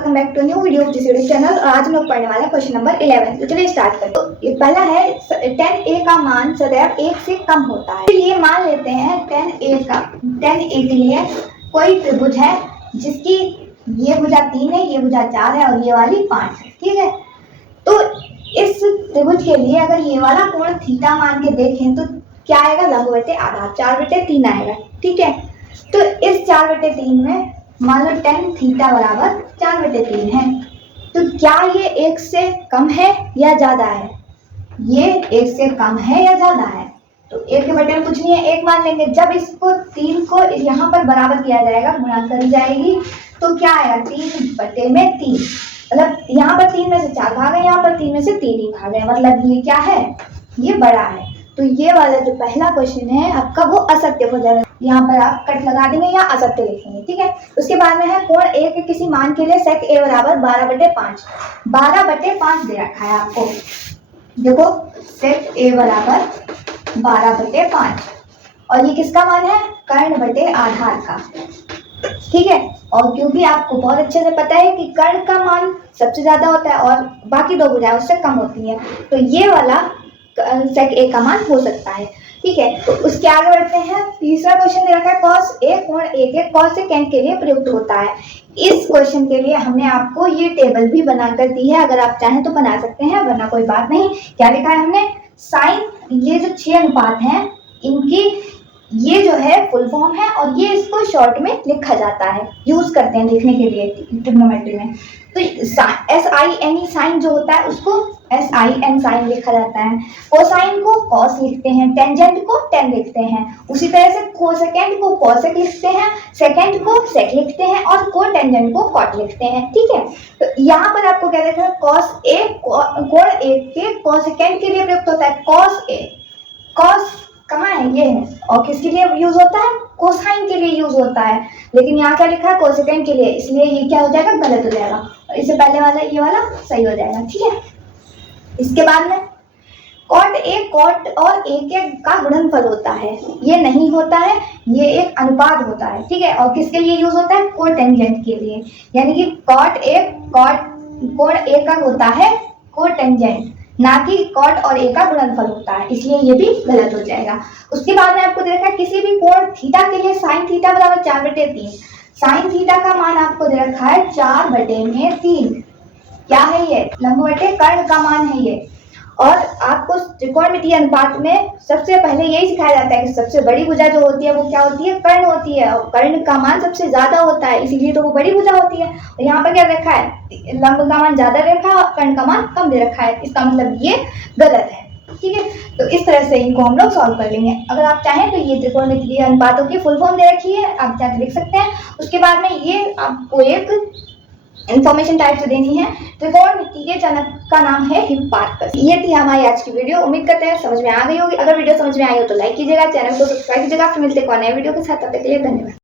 Welcome back to new video GCD channel. और आज हम लोग पढ़ने वाले हैं क्वेश्चन नंबर 11। तो चलिए स्टार्ट करते हैं। तो ये पहला है 10a का मान सदैव 1 से कम होता है। चलिए मान लेते हैं 10a के लिए कोई त्रिभुज है जिसकी ये भुजा 3 है, ये भुजा 4 है और ये वाली 5 है। ठीक है, तो इस त्रिभुज के लिए अगर ये वाला कोण थीटा मान के देखें तो क्या आएगा, लंब बटे आधा, 4/3 आएगा। ठीक है, तो इस 4/3 में मान लो tan थीटा बराबर 4/3 है, तो क्या ये 1 से कम है या ज्यादा है? ये 1 से कम है या ज्यादा है? तो 1 के बटे में कुछ नहीं है, 1 मान लेंगे। जब इसको 3 को यहाँ पर बराबर किया जाएगा, गुणा करी जाएगी, तो क्या आएगा 3/3। मतलब यहाँ पर 3 में से 4 भागे, यहाँ पर 3 में से 3 ही भागे, मतलब ये क्या है, ये बड़ा है। तो ये वाला जो पहला क्वेश्चन है आपका वो असत्य हो जाएगा। यहाँ पर आप कट लगा देंगे या असत्य लिखेंगे। ठीक है, उसके बाद में है कोण a के किसी मान के लिए sec a बराबर 12/5। 12/5 दे रखा है आपको। देखो sec a बराबर 12/5 और ये किसका मान है, कर्ण बटे आधार का। ठीक है, और क्योंकि आपको बहुत अच्छे से पता है कि कर्ण का मान सबसे ज्यादा होता है और बाकी दो भुजाएं उससे कम होती है, तो ये वाला sec a का मान हो सकता है। ठीक है, तो उसके आगे बढ़ते हैं। तीसरा क्वेश्चन दे रखा है cos a कोण a के cos सेकेंड के लिए प्रयुक्त होता है। इस क्वेश्चन के लिए हमने आपको ये टेबल भी बनाकर दी है, अगर आप चाहें तो बना सकते हैं, वरना कोई बात नहीं। क्या लिखा है हमने, साइन, ये जो 6 अनुपात हैं इनकी ये जो है फुल फॉर्म है और ये इसको शॉर्ट में लिखा जाता है, यूज करते हैं लिखने के लिए ट्रिग्नोमेट्री में। तो SIN साइन जो होता है उसको SIN साइन लिखा जाता है। कोसाइन को कॉस लिखते हैं, टेंजेंट को टेन लिखते हैं। उसी तरह से कोसेकेंड को कॉसेक लिखते हैं, सेकेंड को सेक लिखते हैं और को टेंजेंट को कॉट लिखते हैं। ठीक है, तो यहाँ पर आपको क्या देखा है, कॉस ए कोण ए के कोसेकेंड के लिए प्रयुक्त होता है। कॉस ए, कॉस कहाँ है, ये है, और किसके लिए यूज होता है, कोसाइन के लिए यूज होता है। लेकिन यहाँ क्या लिखा है, कोसेकेंड के लिए, इसलिए ये क्या हो जाएगा, गलत हो जाएगा। और इससे पहले वाला ये वाला सही हो जाएगा। ठीक है, इसके बाद में कॉट ए कॉट और ए के का गुणनफल होता है, ये नहीं होता है, ये एक अनुपात होता है। ठीक है, और किसके लिए यूज होता है, कोटेंजेंट के लिए, यानी कि कॉट ए कोण ए का होता है कोटेंजेंट, ना कि कॉट और ए का गुणनफल होता है, इसलिए ये भी गलत हो जाएगा। उसके बाद में आपको दे रखा है किसी भी कोण थीटा के लिए साइन थीटा बराबर 4/3। साइन थीटा का मान आपको दे रखा है 4/3। क्या है ये, लंब बटे कर्ण का मान है ये। और आपको त्रिकोणमितीय अनुपात में सबसे पहले यही सिखाया जाता है कि सबसे बड़ी भुजा जो होती है वो क्या होती है, कर्ण होती है, और कर्ण का मान सबसे ज्यादा होता है, इसीलिए तो वो बड़ी भुजा होती है। और यहाँ पर क्या रखा है, लंब का मान ज्यादा रखा है और कर्ण का मान कम दे रखा है, इसका मतलब ये गलत है। ठीक है, तो इस तरह से इनको हम लोग सॉल्व कर लेंगे। अगर आप चाहें तो ये त्रिकोणमितीय अनुपातों की फुल फॉर्म दे रखी है, आप जाकर लिख सकते हैं। उसके बाद में ये आपको एक इन्फॉर्मेशन टाइप से देनी है, त्रिकोणमिति के जनक का नाम है हिप्पार्कस। ये थी हमारी आज की वीडियो, उम्मीद करते हैं समझ में आ गई होगी। अगर वीडियो समझ में आई हो तो लाइक कीजिएगा, चैनल को सब्सक्राइब कीजिएगा। फिर मिलते हैं एक और नए वीडियो के साथ, तब तक के लिए धन्यवाद।